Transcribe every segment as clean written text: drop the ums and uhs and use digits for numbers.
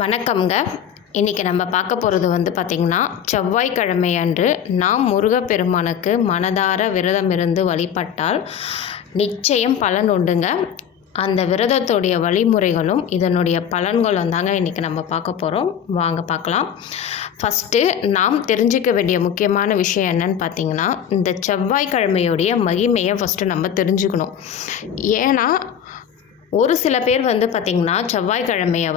வணக்கம்ங்க. இன்றைக்கி நம்ம பார்க்க போகிறது பார்த்திங்கன்னா, செவ்வாய்க்கிழமை அன்று நாம் முருகப்பெருமானுக்கு மனதார விரதம் இருந்து வழிபட்டால் நிச்சயம் பலன் உண்டுங்க. அந்த விரதத்துடைய வழிமுறைகளும் இதனுடைய பலன்களும் தாங்க இன்றைக்கி நம்ம பார்க்க போகிறோம். வாங்க பார்க்கலாம். ஃபஸ்ட்டு நாம் தெரிஞ்சிக்க வேண்டிய முக்கியமான விஷயம் என்னன்னு பார்த்திங்கன்னா, இந்த செவ்வாய்க்கிழமையுடைய மகிமையை ஃபஸ்ட்டு நம்ம தெரிஞ்சுக்கணும். ஏன்னா ஒரு சில பேர் பார்த்திங்கன்னா செவ்வாய்க்கிழமையை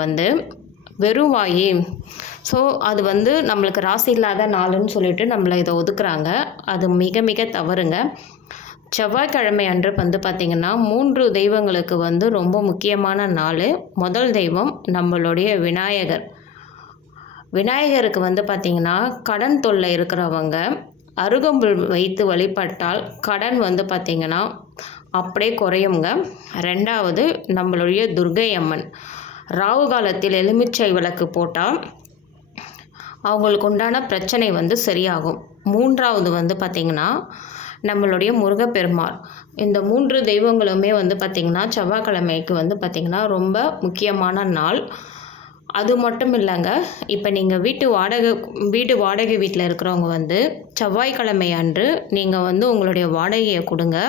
வெறும் வாயி, ஸோ அது நம்மளுக்கு ராசி இல்லாத நாளுன்னு சொல்லிட்டு நம்மளை இதை ஒதுக்குறாங்க. அது மிக மிக தவறுங்க. செவ்வாய்க்கிழமை அன்று பார்த்திங்கன்னா 3 தெய்வங்களுக்கு ரொம்ப முக்கியமான நாள். முதல் தெய்வம் நம்மளுடைய விநாயகர். விநாயகருக்கு பார்த்திங்கன்னா கடன் தொல்லை இருக்கிறவங்க அருகம்புல் வைத்து வழிபட்டால் கடன் பார்த்திங்கன்னா அப்படியே குறையுங்க. ரெண்டாவது நம்மளுடைய துர்க்கை அம்மன். ராகு காலத்தில் எலுமிச்சை விளக்கு போட்டால் அவங்களுக்கு உண்டான பிரச்சனை சரியாகும். மூன்றாவது பார்த்திங்கன்னா நம்மளுடைய முருகப்பெருமாள். இந்த 3 தெய்வங்களுமே பார்த்திங்கன்னா செவ்வாய்க்கிழமைக்கு பார்த்திங்கன்னா ரொம்ப முக்கியமான நாள். அது மட்டும் இல்லைங்க, இப்போ நீங்கள் வீடு வாடகை வீட்டில் இருக்கிறவங்க செவ்வாய்க்கிழமை அன்று நீங்கள் உங்களுடைய வாடகையை கொடுங்க.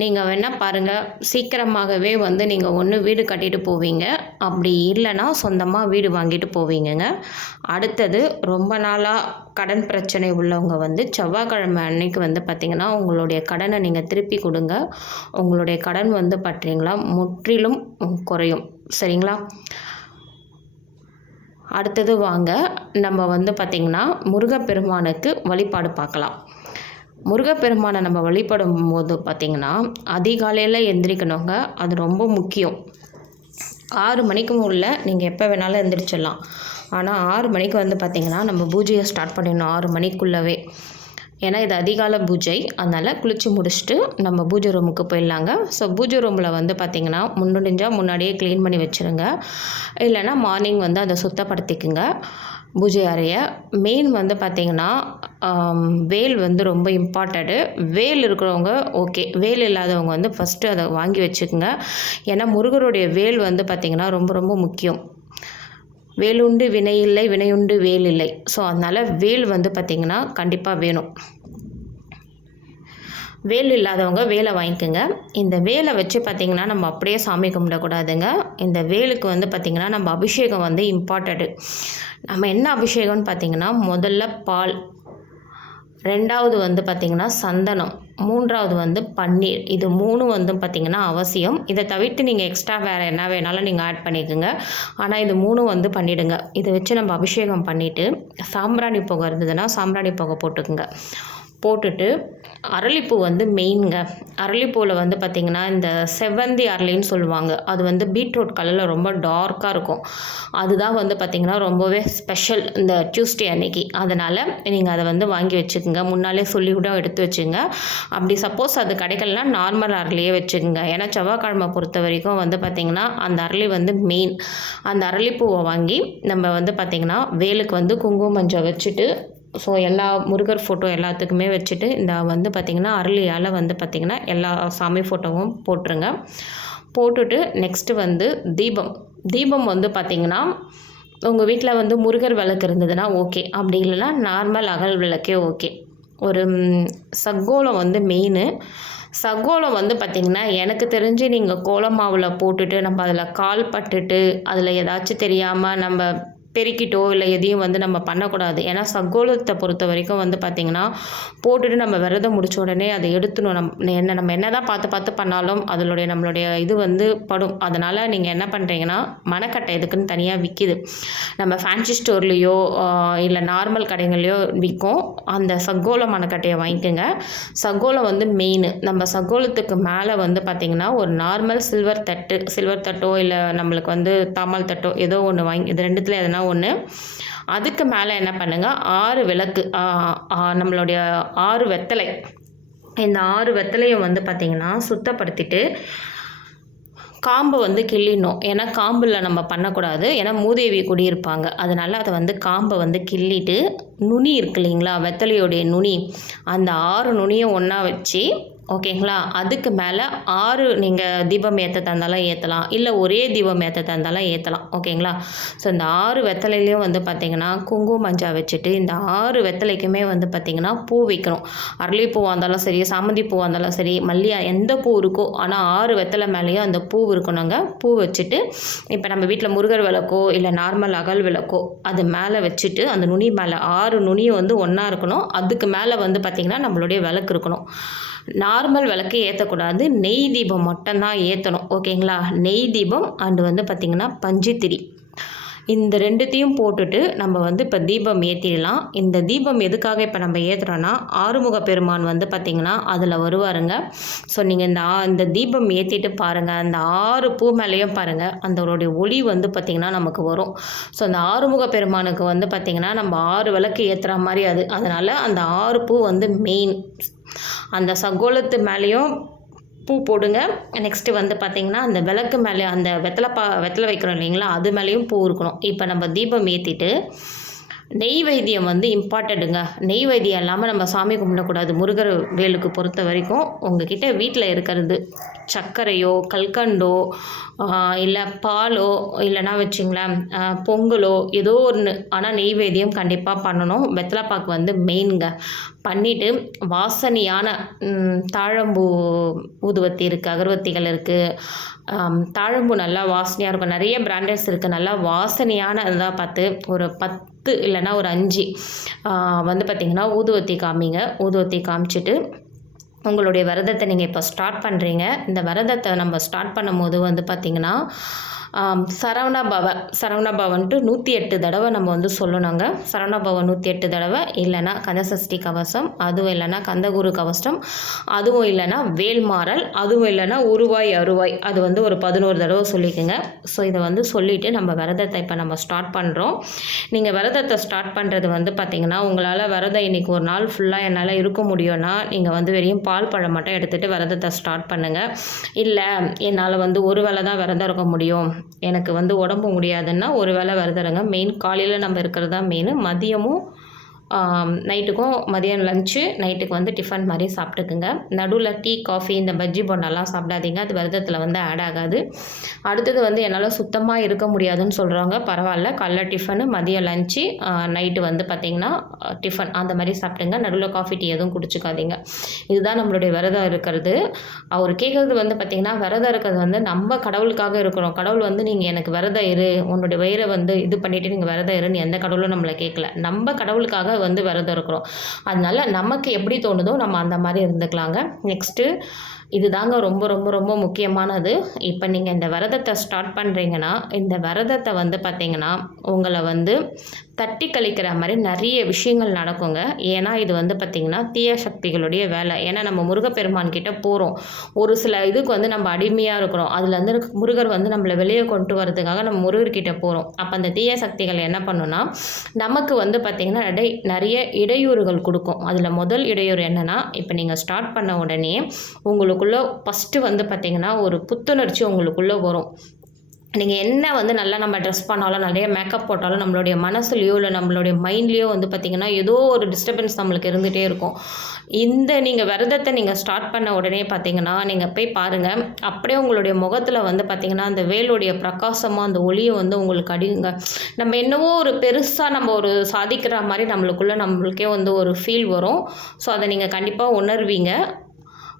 நீங்கள் வேணால் பாருங்கள், சீக்கிரமாகவே நீங்கள் ஒன்று வீடு கட்டிட்டு போவீங்க, அப்படி இல்லைன்னா சொந்தமாக வீடு வாங்கிட்டு போவீங்கங்க. அடுத்தது ரொம்ப நாளாக கடன் பிரச்சனை உள்ளவங்க செவ்வாய்க்கிழமை அன்னைக்கு பார்த்திங்கன்னா உங்களுடைய கடனை நீங்கள் திருப்பி கொடுங்க. உங்களுடைய கடன் பார்த்தீங்களா முற்றிலும் குறையும். சரிங்களா? அடுத்தது வாங்க நம்ம பார்த்திங்கன்னா முருகப்பெருமானுக்கு வழிபாடு பார்க்கலாம். முருகப்பெருமானை நம்ம வழிபடும் போது பார்த்திங்கன்னா அதிகாலையில் எந்திரிக்கணுங்க. அது ரொம்ப முக்கியம். 6 மணிக்கு உள்ள நீங்கள் எப்போ வேணாலும் எந்திரிச்சிடலாம். ஆனால் 6 மணிக்கு பார்த்திங்கன்னா நம்ம பூஜையை ஸ்டார்ட் பண்ணிடணும் 6 மணிக்குள்ளவே. ஏன்னா இது அதிகால பூஜை, அதனால் குளித்து முடிச்சுட்டு நம்ம பூஜை ரூமுக்கு போயிடலாங்க. ஸோ பூஜை ரூமில் பார்த்திங்கன்னா முன்னாடியே க்ளீன் பண்ணி வச்சுருங்க. இல்லைன்னா மார்னிங் அதை சுத்தப்படுத்திக்குங்க பூஜை அறையை. மெயின் பார்த்திங்கன்னா வேல் ரொம்ப இம்பார்ட்டண்ட்டு. வேல் இருக்கிறவங்க ஓகே, வேல் இல்லாதவங்க ஃபஸ்ட்டு அதை வாங்கி வச்சுக்கோங்க. ஏன்னா முருகருடைய வேல் பார்த்திங்கன்னா ரொம்ப ரொம்ப முக்கியம். வேலுண்டு வினை இல்லை, வினையுண்டு வேல் இல்லை. ஸோ அதனால் வேல் பார்த்திங்கன்னா கண்டிப்பாக வேணும். வேல் இல்லாதவங்க வேலை வாங்கிக்கோங்க. இந்த வேலை வச்சு பார்த்திங்கன்னா நம்ம அப்படியே சாமி கும்பிடக்கூடாதுங்க. இந்த வேலுக்கு பார்த்திங்கன்னா நம்ம அபிஷேகம் இம்பார்ட்டண்ட்டு. நம்ம என்ன அபிஷேகம்னு பார்த்திங்கன்னா முதல்ல பால், ரெண்டாவது பார்த்திங்கன்னா சந்தனம், மூன்றாவது பன்னீர். இது 3 பார்த்திங்கன்னா அவசியம். இதை தவிர்த்து நீங்கள் எக்ஸ்ட்ரா வேறு என்ன வேணாலும் நீங்கள் ஆட் பண்ணிக்கோங்க. ஆனால் இது 3 பண்ணிவிடுங்க. இதை வச்சு நம்ம அபிஷேகம் பண்ணிவிட்டு சாம்பிராணி புகை இருந்ததுன்னா சாம்பிராணி புகை போட்டுக்குங்க. போட்டுட்டு அரளிப்பூ மெயினுங்க. அரளிப்பூவில் பார்த்திங்கன்னா இந்த செவ்வந்தி அரளின்னு சொல்லுவாங்க. அது பீட்ரூட் கலரில் ரொம்ப டார்க்காக இருக்கும். அதுதான் பார்த்திங்கன்னா ரொம்பவே ஸ்பெஷல் இந்த டியூஸ்டே அன்னைக்கு. அதனால் நீங்கள் அதை வாங்கி வச்சுக்கோங்க. முன்னாலே சொல்லி கூட எடுத்து வச்சுங்க. அப்படி சப்போஸ் அது கிடைக்கலனா நார்மல் அரளியே வச்சுக்கோங்க. ஏன்னா செவ்வாய்க்கிழமை பொறுத்த வரைக்கும் பார்த்திங்கன்னா அந்த அரளி மெயின். அந்த அரளிப்பூவை வாங்கி நம்ம பார்த்திங்கன்னா வேலுக்கு குங்கும மஞ்சள் வச்சுட்டு, ஸோ எல்லா முருகர் ஃபோட்டோ எல்லாத்துக்குமே வச்சுட்டு இந்த பார்த்திங்கன்னா அரளியால் பார்த்திங்கன்னா எல்லா சாமி ஃபோட்டோவும் போட்டுருங்க. போட்டுட்டு நெக்ஸ்ட்டு தீபம் பார்த்திங்கன்னா உங்கள் வீட்டில் முருகர் விளக்கு இருந்ததுன்னா ஓகே, அப்படி இல்லைன்னா நார்மல் அகல் விளக்கே ஓகே. ஒரு சக்கோலம் மெயின். சக்கோலம் பார்த்திங்கன்னா எனக்கு தெரிஞ்சு நீங்கள் கோலமாவில் போட்டுட்டு நம்ம அதில் கால் பட்டுட்டு அதில் ஏதாச்சும் தெரியாமல் நம்ம பெருக்கிட்டோ இல்லை எதையும் நம்ம பண்ணக்கூடாது. ஏன்னா சக்கோலத்தை பொறுத்த வரைக்கும் பார்த்திங்கன்னா போட்டுட்டு நம்ம விரதம் முடிச்ச உடனே அதை எடுத்துணும். நம்ம என்ன தான் பார்த்து பண்ணாலும் நம்மளுடைய இது படும். அதனால் நீங்கள் என்ன பண்ணுறீங்கன்னா மணக்கட்டை இதுக்குன்னு தனியாக விற்கிது. நம்ம ஃபேன்சி ஸ்டோர்லேயோ இல்லை நார்மல் கடைகள்லையோ விற்கும். அந்த சக்கோல மணக்கட்டையை வாங்கிக்கோங்க. சக்கோலம் மெயின். நம்ம சக்கோலத்துக்கு மேலே பார்த்திங்கன்னா ஒரு நார்மல் சில்வர் தட்டோ இல்லை நம்மளுக்கு தாமல் தட்டோ ஏதோ ஒன்று வாங்கி, இது ரெண்டுத்தில் எதனா ஒன்று. அதுக்கு மேலே என்ன பண்ணுங்கள், 6 விளக்கு, நம்மளுடைய 6 வெத்தலை. இந்த 6 வெத்தலையும் பார்த்திங்கன்னா சுத்தப்படுத்திட்டு காம்பை கிள்ளிடணும். ஏன்னா காம்பில் நம்ம பண்ணக்கூடாது. ஏன்னா மூதேவி குடியிருப்பாங்க. அதனால் அதை காம்பை கிள்ளிட்டு நுனி இருக்கு இல்லைங்களா, வெத்தலையோடைய நுனி, அந்த 6 நுனியும் ஒன்றா வச்சு ஓகேங்களா? அதுக்கு மேலே 6 நீங்கள் தீபம் ஏற்ற தந்தாலும் ஏற்றலாம், இல்லை ஒரே தீபம் ஏற்ற தந்தாலும் ஏற்றலாம். ஓகேங்களா? ஸோ இந்த 6 வெத்தலையிலையும் வந்து பார்த்திங்கன்னா குங்கும மஞ்சள் வச்சுட்டு இந்த 6 வெத்தலைக்குமே வந்து பார்த்திங்கன்னா பூ வைக்கணும். அரளிப்பூவாக இருந்தாலும் சரி, சாமந்தி பூவாக இருந்தாலும் சரி, மல்லிகை எந்த பூ இருக்கோ, ஆனால் 6 வெத்தலை மேலேயும் அந்த பூ இருக்கணுங்க. பூ வச்சுட்டு இப்போ நம்ம வீட்டில் முருகர் விளக்கோ இல்லை நார்மல் அகல் விளக்கோ அது மேலே வச்சுட்டு அந்த நுனி மேலே 6 நுனியும் வந்து ஒன்றா இருக்கணும். அதுக்கு மேலே வந்து பார்த்திங்கன்னா நம்மளுடைய விளக்கு இருக்கணும். நார்மல் விளக்கு ஏற்றக்கூடாது, நெய் தீபம் மட்டும்தான் ஏற்றணும். ஓகேங்களா? நெய் தீபம் அண்டு வந்து பார்த்திங்கன்னா பஞ்சுத்திரி இந்த 2த்தையும் போட்டுட்டு நம்ம வந்து இப்போ தீபம் ஏற்றிடலாம். இந்த தீபம் எதுக்காக இப்போ நம்ம ஏற்றுறோன்னா ஆறுமுக பெருமான் வந்து பார்த்திங்கன்னா அதில் வருவாருங்க. ஸோ நீங்கள் இந்த தீபம் ஏற்றிட்டு பாருங்கள், அந்த 6 பூ மேலேயும் பாருங்கள் அதோடைய ஒளி வந்து பார்த்திங்கன்னா நமக்கு வரும். ஸோ அந்த ஆறுமுக பெருமானுக்கு வந்து பார்த்திங்கன்னா நம்ம 6 விளக்கு ஏற்றுற மாதிரி அதனால் அந்த 6 பூ வந்து மெயின். அந்த சகோலத்து மேலேயும் பூ போடுங்க. நெக்ஸ்ட்டு வந்து பார்த்திங்கன்னா அந்த விளக்கு மேலே அந்த வெத்தலை வைக்கிறோம் இல்லைங்களா, அது மேலேயும் பூ இருக்கணும். இப்போ நம்ம தீபம் ஏற்றிட்டு நெய்வேத்தியம் வந்து இம்பார்ட்டண்ட்டுங்க. நெய்வேத்தியம் இல்லாமல் நம்ம சாமி கும்பிடக்கூடாது. முருகர் வேலுக்கு பொறுத்த வரைக்கும் உங்ககிட்ட வீட்டில் இருக்கிறது சர்க்கரையோ கல்கண்டோ இல்லை பாலோ இல்லைனா வச்சுங்களேன் பொங்கலோ ஏதோ ஒன்று, ஆனால் நெய்வேத்தியம் கண்டிப்பாக பண்ணணும். வெத்தலைப்பாக்கு வந்து மெயினுங்க. பண்ணிவிட்டு வாசனையான தாழம்பூ ஊதுவத்தி இருக்குது, அகர்வத்திகள் இருக்குது. தாழம்பூ நல்லா வாசனையாக இருக்கும். நிறைய பிராண்டட்ஸ் இருக்குது. நல்லா வாசனையான இதாக பார்த்து ஒரு 10 இல்லைனா ஒரு 5 வந்து பார்த்திங்கன்னா ஊதுவத்தி காமிங்க. ஊதுவத்தி காமிச்சிட்டு உங்களுடைய விரதத்தை நீங்கள் இப்போ ஸ்டார்ட் பண்ணுறீங்க. இந்த விரதத்தை நம்ம ஸ்டார்ட் பண்ணும்போது வந்து பார்த்திங்கன்னா சரவணபவன்ட்டு 108 தடவை நம்ம வந்து சொல்லணுங்க. சரவணபவன் 108 தடவை, இல்லைனா கந்தசஷ்டி கவசம், அதுவும் இல்லைனா கந்தகுரு கவசம், அதுவும் இல்லைனா வேல்மாறல், அதுவும் இல்லைனா உருவாய் அருவாய், அது வந்து ஒரு 11 தடவை சொல்லிக்கோங்க. ஸோ இதை வந்து சொல்லிவிட்டு நம்ம விரதத்தை இப்போ நம்ம ஸ்டார்ட் பண்ணுறோம். நீங்கள் விரதத்தை ஸ்டார்ட் பண்ணுறது வந்து பார்த்திங்கன்னா உங்களால் விரதம் இன்றைக்கி ஒரு நாள் ஃபுல்லாக என்னால் இருக்க முடியும்னா நீங்கள் வந்து வெறும் பால் பழம் மட்டும் எடுத்துகிட்டு விரதத்தை ஸ்டார்ட் பண்ணுங்கள். இல்லை என்னால் வந்து ஒரு வேளை தான் விரதம் இருக்க முடியும், எனக்கு வந்து உடம்பு முடியாதுன்னா ஒரு வேளை விரதம் இருங்க. மெயின் காலையில் நம்ம இருக்கிறது தான் மெயின். மதியமும் நைட்டுக்கும் மதியம் லஞ்சு, நைட்டுக்கு வந்து டிஃபன் மாதிரி சாப்பிட்டுக்குங்க. நடுவில் டீ காஃபி இந்த பஜ்ஜி போண்டெல்லாம் சாப்பிடாதீங்க, அது விரதத்தில் வந்து ஆட் ஆகாது. அடுத்தது வந்து என்னால் சுத்தமாக இருக்க முடியாதுன்னு சொல்கிறவங்க பரவாயில்ல, காலைல டிஃபனு, மதியம் லஞ்சு, நைட்டு வந்து பார்த்திங்கன்னா டிஃபன் அந்த மாதிரி சாப்பிட்டுங்க. நடுவில் காஃபி டீ எதுவும் குடிச்சிக்காதீங்க. இதுதான் நம்மளுடைய விரதம் இருக்கிறது. அவர் கேட்குறது வந்து பார்த்திங்கன்னா விரதம் இருக்கிறது வந்து நம்ம கடவுளுக்காக இருக்கிறோம். கடவுள் வந்து நீங்கள் எனக்கு விரதம் இரு, உன்னுடைய வயிறை வந்து இது பண்ணிவிட்டு நீங்கள் விரதம் இருன்னு எந்த கடவுளும் நம்மளை கேட்கல. நம்ம கடவுளுக்காக வந்து விரதம் இருக்கிறோம். அதனால நமக்கு எப்படி தோணுதோ நம்ம அந்த மாதிரி இருந்துக்கலாங்க. நெக்ஸ்ட்டு இதுதாங்க ரொம்ப ரொம்ப ரொம்ப முக்கியமானது. இப்போ நீங்கள் இந்த விரதத்தை ஸ்டார்ட் பண்ணுறீங்கன்னா இந்த விரதத்தை வந்து பார்த்திங்கன்னா உங்களை வந்து தட்டி கழிக்கிற மாதிரி நிறைய விஷயங்கள் நடக்குங்க. ஏன்னா இது வந்து பார்த்திங்கன்னா தீய சக்திகளுடைய வேலை. ஏன்னா நம்ம முருகப்பெருமான் கிட்ட போகிறோம், ஒரு சில இதுக்கு வந்து நம்ம அடிமையாக இருக்கிறோம். அதுலேருந்து முருகர் வந்து நம்மளை வெளியே கொண்டு வரதுக்காக நம்ம முருகர்கிட்ட போகிறோம். அப்போ அந்த தீய சக்திகள் என்ன பண்ணுன்னா நமக்கு வந்து பார்த்திங்கன்னா நிறைய இடையூறுகள் கொடுக்கும். அதில் முதல் இடையூறு என்னென்னா, இப்போ நீங்கள் ஸ்டார்ட் பண்ண உடனே உங்களுக்குள்ளே ஃபஸ்ட்டு வந்து பார்த்திங்கன்னா ஒரு புத்துணர்ச்சி உங்களுக்குள்ளே வரும். நீங்கள் என்ன வந்து நல்லா நம்ம ட்ரெஸ் பண்ணாலும் நிறைய மேக்கப் போட்டாலும் நம்மளுடைய மனசுலையோ இல்லை நம்மளுடைய மைண்ட்லேயோ வந்து பார்த்திங்கன்னா ஏதோ ஒரு டிஸ்டர்பன்ஸ் நம்மளுக்கு இருந்துகிட்டே இருக்கும். இந்த நீங்கள் விரதத்தை நீங்கள் ஸ்டார்ட் பண்ண உடனே பார்த்திங்கன்னா நீங்கள் போய் பாருங்கள், அப்படியே உங்களுடைய முகத்தில் வந்து பார்த்திங்கன்னா அந்த வேலுடைய பிரகாசமாக அந்த ஒளியை வந்து உங்களுக்கு அடிங்க. நம்ம என்னவோ ஒரு பெருசாக நம்ம ஒரு சாதிக்கிற மாதிரி நம்மளுக்கே வந்து ஒரு ஃபீல் வரும். ஸோ அதை நீங்கள் கண்டிப்பாக உணர்வீங்க.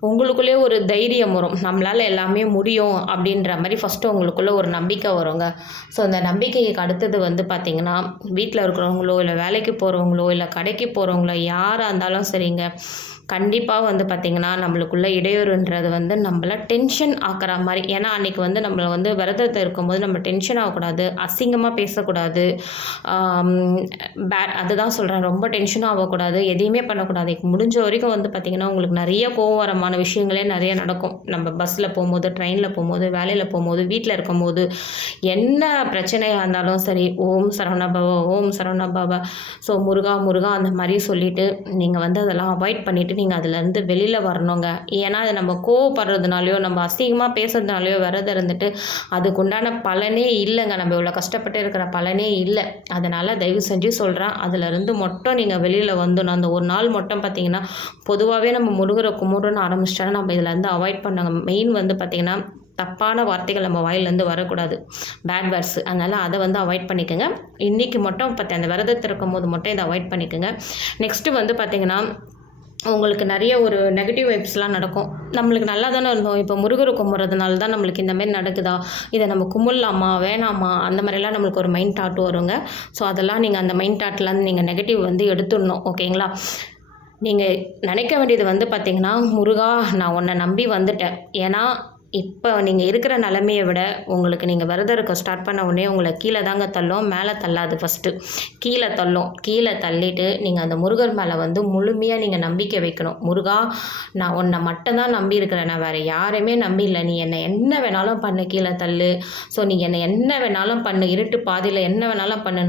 உங்களுக்குள்ளே ஒரு தைரியம் வரும், நம்மளால் எல்லாமே முடியும் அப்படின்ற மாதிரி ஃபஸ்ட்டு உங்களுக்குள்ளே ஒரு நம்பிக்கை வருங்க. ஸோ அந்த நம்பிக்கைக்கு அடுத்தது வந்து பார்த்திங்கன்னா வீட்டில் இருக்கிறவங்களோ இல்லை வேலைக்கு போகிறவங்களோ இல்லை கடைக்கு போகிறவங்களோ யாராக இருந்தாலும் சரிங்க, கண்டிப்பாக வந்து பார்த்திங்கன்னா நம்மளுக்குள்ள இடையூறுன்றது வந்து நம்மளை டென்ஷன் ஆக்குற மாதிரி. ஏன்னா அன்றைக்கி வந்து நம்மளை வந்து விரதத்தை இருக்கும்போது நம்ம டென்ஷன் ஆகக்கூடாது, அசிங்கமாக பேசக்கூடாது, அதுதான் சொல்கிறேன், ரொம்ப டென்ஷனும் ஆகக்கூடாது, எதையுமே பண்ணக்கூடாது. முடிஞ்ச வரைக்கும் வந்து பார்த்திங்கன்னா உங்களுக்கு நிறைய கோவரமான விஷயங்களே நிறைய நடக்கும். நம்ம பஸ்ஸில் போகும்போது, ட்ரெயினில் போகும்போது, வேலையில் போகும்போது, வீட்டில் இருக்கும்போது, என்ன பிரச்சனையாக இருந்தாலும் சரி, ஓம் சரவணபவ, ஓம் சரவணபவ, ஸோ முருகா முருகா அந்த மாதிரி சொல்லிவிட்டு நீங்கள் வந்து அதெல்லாம் அவாய்ட் பண்ணிவிட்டு நீங்கள் அதுலேருந்து வெளியில் வரணுங்க. ஏன்னா அது நம்ம கோவப்படுறதுனாலையோ நம்ம அசிங்கமாக பேசுறதுனாலையோ விரதம் இருந்துட்டு அதுக்குண்டான பலனே இல்லைங்க. நம்ம இவ்வளோ கஷ்டப்பட்டு இருக்கிற பலனே இல்லை. அதனால் தயவு செஞ்சு சொல்கிறேன், அதிலேருந்து மட்டும் நீங்கள் வெளியில் வந்துடணும். அந்த ஒரு நாள் மட்டும் பார்த்திங்கன்னா பொதுவாகவே நம்ம முருகரை கும்பிடணும்னு ஆரம்பிச்சிட்டோன்னா நம்ம இதிலேருந்து அவாய்ட் பண்ணுங்க. மெயின் வந்து பார்த்திங்கன்னா தப்பான வார்த்தைகள் நம்ம வாயிலேருந்து வரக்கூடாது, பேட் வேர்ட்ஸ். அதனால் அதை வந்து அவாய்ட் பண்ணிக்கோங்க. இன்றைக்கி மட்டும் அந்த விரதத்தில் இருக்கும்போது மட்டும் இதை அவாய்ட் பண்ணிக்கோங்க. நெக்ஸ்ட்டு வந்து பார்த்திங்கன்னா உங்களுக்கு நிறைய ஒரு நெகட்டிவ் வைப்ஸ்லாம் நடக்கும். நம்மளுக்கு நல்லா தானே இருந்தோம், இப்போ முருகரை கும்பிட்றதுனால தான் நம்மளுக்கு இந்தமாரி நடக்குதா, இதை நம்ம கும்பிட்லாமா வேணாமா, அந்த மாதிரிலாம் நம்மளுக்கு ஒரு மைண்ட் தாட் வருங்க. ஸோ அதெல்லாம் நீங்கள் அந்த மைண்ட் தாட்லேருந்து நீங்கள் நெகட்டிவ் வந்து எடுத்துடணும். ஓகேங்களா? நீங்கள் நினைக்க வேண்டியது வந்து பார்த்திங்கன்னா, முருகா நான் உன்னை நம்பி வந்துட்டேன். ஏன்னா இப்போ நீங்கள் இருக்கிற நிலைமையை விட உங்களுக்கு நீங்கள் விரதம் இருக்க ஸ்டார்ட் பண்ண உடனே உங்களை கீழே தாங்க தள்ளும், மேலே தள்ளாது. ஃபஸ்ட்டு கீழே தள்ளும். கீழே தள்ளிட்டு நீங்கள் அந்த முருகர் மேலே வந்து முழுமையாக நீங்கள் நம்பிக்கை வைக்கணும். முருகா நான் உன்னை மட்டும்தான் நம்பி இருக்கிறேன், நான் வேறு யாரையுமே நம்பி இல்லை. நீ என்னை என்ன வேணாலும் பண்ணு, கீழே தள்ளு. ஸோ நீ என்னை என்ன வேணாலும் பண்ணு, இருட்டு பாதியில் என்ன வேணாலும் பண்ணு.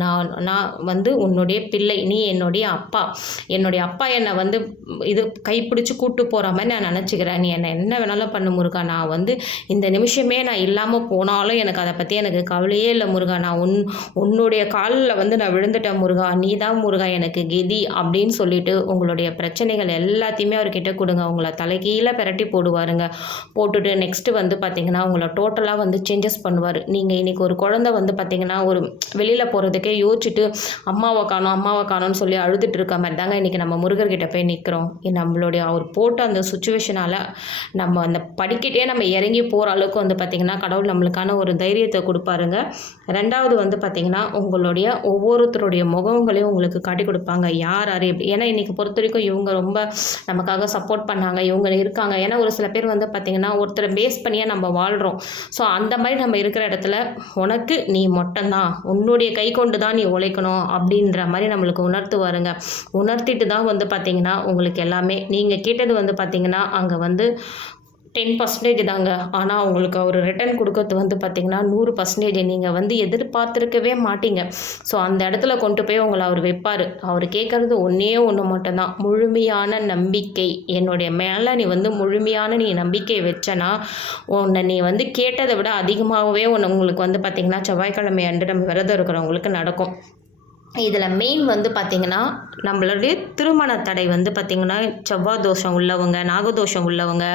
நான் வந்து உன்னுடைய பிள்ளை, நீ என்னுடைய அப்பா. என்னுடைய அப்பா என்னை வந்து இது கைப்பிடிச்சு கூட்டு போகிற மாதிரி நான் நினச்சிக்கிறேன். நீ என்னை என்ன வேணாலும் பண்ணு முருகா. நான் வந்து இந்த நிமிஷமே நான் இல்லாமல் போனாலும் எனக்கு அதை பற்றி எனக்கு கவலையே இல்லை முருகா. நான் உன்னுடைய காலில் வந்து நான் விழுந்துட்டேன் முருகா. நீ தான் முருகா எனக்கு கெதி அப்படின்னு சொல்லிட்டு உங்களுடைய பிரச்சனைகள் எல்லாத்தையுமே அவர்கிட்ட கொடுங்க. உங்களை தலைகீழே பிரட்டி போடுவாருங்க. போட்டுட்டு நெக்ஸ்ட்டு வந்து பார்த்திங்கன்னா உங்களை டோட்டலாக வந்து சேஞ்சஸ் பண்ணுவார். நீங்கள் இன்றைக்கி ஒரு குழந்தை வந்து பார்த்திங்கன்னா ஒரு வெளியில் போகிறதுக்கே யோசிச்சுட்டு அம்மாவை காணோம்னு சொல்லி அழுதுட்டு இருக்க மாதிரி தாங்க இன்றைக்கி நம்ம முருகர்கிட்ட போய் நிற்கிறோம். நம்மளுடைய அவர் போட்ட அந்த சுச்சுவேஷனால் நம்ம அந்த படிக்கிட்டே நம்ம இறங்கி போகிற அளவுக்கு வந்து பார்த்திங்கன்னா கடவுள் நம்மளுக்கான ஒரு தைரியத்தை கொடுப்பாருங்க. ரெண்டாவது வந்து பார்த்திங்கன்னா உங்களுடைய ஒவ்வொருத்தருடைய முகங்களையும் உங்களுக்கு காட்டி கொடுப்பாங்க, யார் எப்படி. ஏன்னா இன்றைக்கி பொறுத்த வரைக்கும் இவங்க ரொம்ப நமக்காக சப்போர்ட் பண்ணாங்க, இவங்க இருக்காங்க. ஏன்னா ஒரு சில பேர் வந்து பார்த்திங்கன்னா ஒருத்தரை பேஸ் பண்ணியே நம்ம வாழ்கிறோம். ஸோ அந்த மாதிரி நம்ம இருக்கிற இடத்துல உனக்கு நீ மட்டும்தான், உன்னுடைய கை கொண்டு தான் நீ உழைக்கணும் அப்படின்ற மாதிரி நம்மளுக்கு உணர்த்துவாருங்க. உணர்த்திட்டு தான் வந்து பார்த்திங்கன்னா உங்களுக்கு எல்லாமே நீங்கள் கேட்டது வந்து பார்த்திங்கன்னா அங்கே வந்து 10% தாங்க. ஆனால் உங்களுக்கு அவர் ரிட்டர்ன் கொடுக்கறது வந்து பார்த்திங்கன்னா 100% நீங்கள் வந்து எதிர்பார்த்துருக்கவே மாட்டீங்க. ஸோ அந்த இடத்துல கொண்டு போய் உங்களை அவர் வைப்பார். அவர் கேட்குறது ஒன்றே ஒன்று மட்டும்தான், முழுமையான நம்பிக்கை. என்னுடைய மேலே நீ வந்து முழுமையான நம்பிக்கை வச்சனா உன்னை நீ வந்து கேட்டதை விட அதிகமாகவே உங்களுக்கு வந்து பார்த்திங்கன்னா செவ்வாய்க்கிழமை அன்று நம்ம விரதம் இருக்கிறவங்களுக்கு நடக்கும். இதில் மெயின் வந்து பார்த்திங்கன்னா நம்மளுடைய திருமண தடை வந்து பார்த்திங்கன்னா செவ்வாய் தோஷம் உள்ளவங்க, நாகதோஷம் உள்ளவங்க,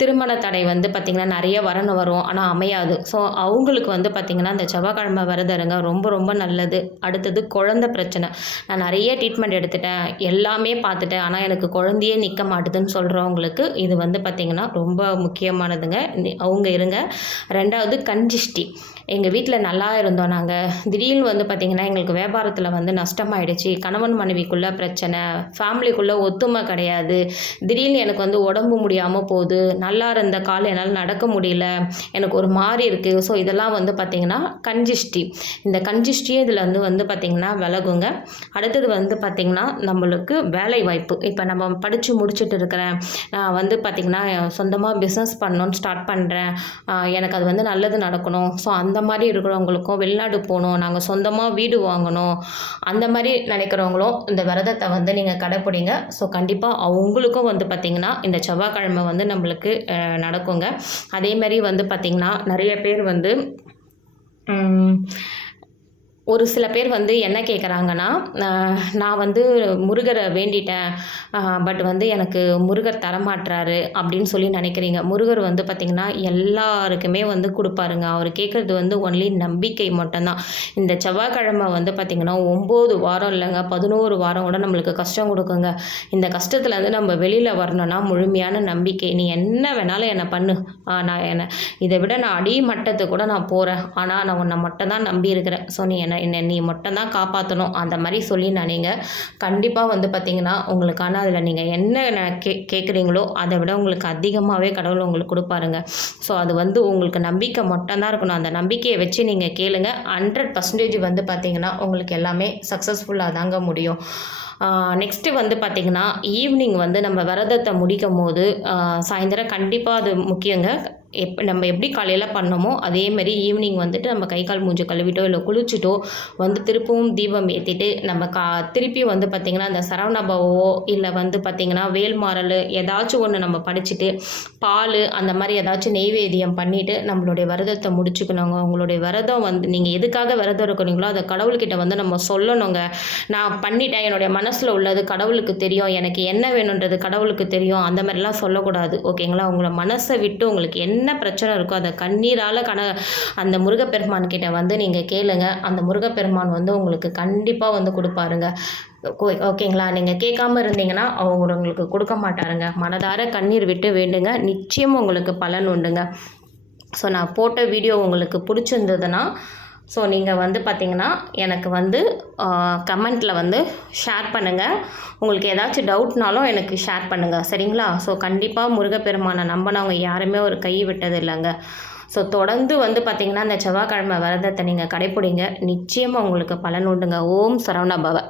திருமண தடை வந்து பார்த்திங்கன்னா நிறைய வரும் ஆனால் அமையாது. ஸோ அவங்களுக்கு வந்து பார்த்திங்கன்னா இந்த செவ்வாய்க்கிழமை விரதம் இருங்க, ரொம்ப ரொம்ப நல்லது. அடுத்தது குழந்தை பிரச்சனை, நான் நிறைய ட்ரீட்மெண்ட் எடுத்துட்டேன், எல்லாமே பார்த்துட்டேன், ஆனால் எனக்கு குழந்தையே நிற்க மாட்டுதுன்னு சொல்கிறவங்களுக்கு இது வந்து பார்த்திங்கன்னா ரொம்ப முக்கியமானதுங்க. அவங்க இருங்க. ரெண்டாவது கஞ்சிஷ்டி. எங்கள் வீட்டில் நல்லா இருந்தோம் நாங்கள், திடீர்னு வந்து பார்த்திங்கன்னா எங்களுக்கு வியாபாரத்தில் வந்து நஷ்டமாயிடுச்சு, கணவன் மனைவிக்குள்ளே பிரச்சனை, ஃபேமிலிக்குள்ளே ஒத்துமை கிடையாது, திடீர்னு எனக்கு வந்து உடம்பு முடியாமல் போகுது, நல்லா இருந்த கால் என்னால் நடக்க முடியல, எனக்கு ஒரு மாதிரி இருக்குது. ஸோ இதெல்லாம் வந்து பார்த்திங்கன்னா கஞ்சிஷ்டி. இந்த கஞ்சிஷ்டியே இதில் வந்து பார்த்திங்கன்னா விலகுங்க. அடுத்தது வந்து பார்த்திங்கன்னா நம்மளுக்கு வேலை வாய்ப்பு. இப்போ நம்ம படித்து முடிச்சுட்டு இருக்கிறேன், நான் வந்து பார்த்திங்கன்னா சொந்தமாக பிஸ்னஸ் பண்ணணும்னு ஸ்டார்ட் பண்ணுறேன், எனக்கு அது வந்து நல்லது நடக்கணும். ஸோ அந்த மாதிரி இருக்கிறவங்களுக்கும் வெளிநாடு போகணும், நாங்கள் சொந்தமாக வீடு வாங்கணும், அந்த மாதிரி நினைக்கிறவங்களும் இந்த விரதத்தை வந்து நீங்கள் கடைப்பிடிங்க. ஸோ கண்டிப்பாக அவங்களுக்கும் வந்து பார்த்திங்கன்னா இந்த செவ்வாய்க்கிழமை வந்து நம்மளுக்கு நடக்குங்க. அதேமாதிரி வந்து பார்த்திங்கன்னா நிறைய பேர் வந்து ஒரு சில பேர் வந்து என்ன கேட்குறாங்கன்னா, நான் வந்து முருகரை வேண்டிட்டேன், பட் வந்து எனக்கு முருகர் தரமாட்டுறாரு அப்படின்னு சொல்லி நினைக்கிறீங்க. முருகர் வந்து பார்த்திங்கன்னா எல்லாருக்குமே வந்து கொடுப்பாருங்க. அவர் கேட்குறது வந்து ஒன்லி நம்பிக்கை மட்டும்தான். இந்த செவ்வாய்க்கிழமை வந்து பார்த்திங்கன்னா 9 வாரம் இல்லைங்க, 11 வாரம் கூட நம்மளுக்கு கஷ்டம் கொடுக்குங்க. இந்த கஷ்டத்துலேருந்து நம்ம வெளியில் வரணும்னா முழுமையான நம்பிக்கை. நீ என்ன வேணாலும் என்னை பண்ணு, நான் இதை விட நான் அடிமட்டத்துக்கு கூட நான் போகிறேன், ஆனால் நான் உன்னை மட்டும் தான் நம்பி இருக்கிறேன். ஸோ என்னை நீ மட்டும்தான் காப்பாற்றணும் அந்த மாதிரி சொல்லி நீங்கள் கண்டிப்பாக வந்து பார்த்திங்கன்னா உங்களுக்கான அதில் நீங்கள் என்ன கேட்குறீங்களோ அதை விட உங்களுக்கு அதிகமாகவே கடவுள் உங்களுக்கு கொடுப்பாருங்க. ஸோ அது வந்து உங்களுக்கு நம்பிக்கை மட்டும்தான் இருக்கணும். அந்த நம்பிக்கையை வச்சு நீங்கள் கேளுங்க. 100% வந்து பார்த்திங்கன்னா உங்களுக்கு எல்லாமே சக்ஸஸ்ஃபுல்லாக தாங்க முடியும். நெக்ஸ்ட்டு வந்து பார்த்திங்கன்னா ஈவினிங் வந்து நம்ம விரதத்தை முடிக்கும் போது சாயந்தரம் கண்டிப்பாக அது முக்கியங்க. நம்ம எப்படி காலையில் பண்ணோமோ அதேமாரி ஈவினிங் வந்துட்டு நம்ம கை கால் மூஞ்சி கழுவிட்டோ இல்லை குளிச்சுட்டோ வந்து திருப்பவும் தீபம் ஏற்றிட்டு நம்ம திருப்பி வந்து பார்த்திங்கன்னா அந்த சரவணபவோ இல்லை வந்து பார்த்திங்கன்னா வேல்மாறல் ஏதாச்சும் ஒன்று நம்ம படிச்சுட்டு பால் அந்த மாதிரி ஏதாச்சும் நெய்வேத்தியம் பண்ணிவிட்டு நம்மளுடைய விரதத்தை முடிச்சுக்கணுங்க. உங்களுடைய விரதம் வந்து நீங்கள் எதுக்காக விரதம் இருக்கிறீங்களோ அதை கடவுள்கிட்ட வந்து நம்ம சொல்லணுங்க. நான் பண்ணிட்டேன், என்னுடைய மனசில் உள்ளது கடவுளுக்கு தெரியும், எனக்கு என்ன வேணுன்றது கடவுளுக்கு தெரியும், அந்த மாதிரிலாம் சொல்லக்கூடாது. ஓகேங்களா? உங்களை மனசை விட்டு உங்களுக்கு என்ன பிரச்சனை இருக்கோ அதை கண்ணீரால் அந்த முருகப்பெருமான் கிட்ட வந்து நீங்கள் கேளுங்க. அந்த முருகப்பெருமான் வந்து உங்களுக்கு கண்டிப்பாக வந்து கொடுப்பாருங்க. ஓகேங்களா? நீங்கள் கேட்காம இருந்தீங்கன்னா அவர் உங்களுக்கு கொடுக்க மாட்டாருங்க. மனதார கண்ணீர் விட்டு வேண்டுங்க, நிச்சயம் உங்களுக்கு பலன் உண்டுங்க. ஸோ நான் போட்ட வீடியோ உங்களுக்கு பிடிச்சிருந்ததுன்னா ஸோ நீங்கள் வந்து பார்த்திங்கன்னா எனக்கு வந்து கமெண்ட்டில் வந்து ஷேர் பண்ணுங்கள். உங்களுக்கு ஏதாச்சும் டவுட்னாலும் எனக்கு ஷேர் பண்ணுங்கள். சரிங்களா? ஸோ கண்டிப்பாக முருகப்பெருமானை நம்பினவங்க யாருமே ஒரு கை விட்டது இல்லைங்க. ஸோ தொடர்ந்து வந்து பார்த்திங்கன்னா இந்த செவ்வாய்க்கிழமை விரதத்தை நீங்கள் கடைப்பிடிங்க. நிச்சயமாக உங்களுக்கு பலன் உண்டுங்க. ஓம் சரவண பவ.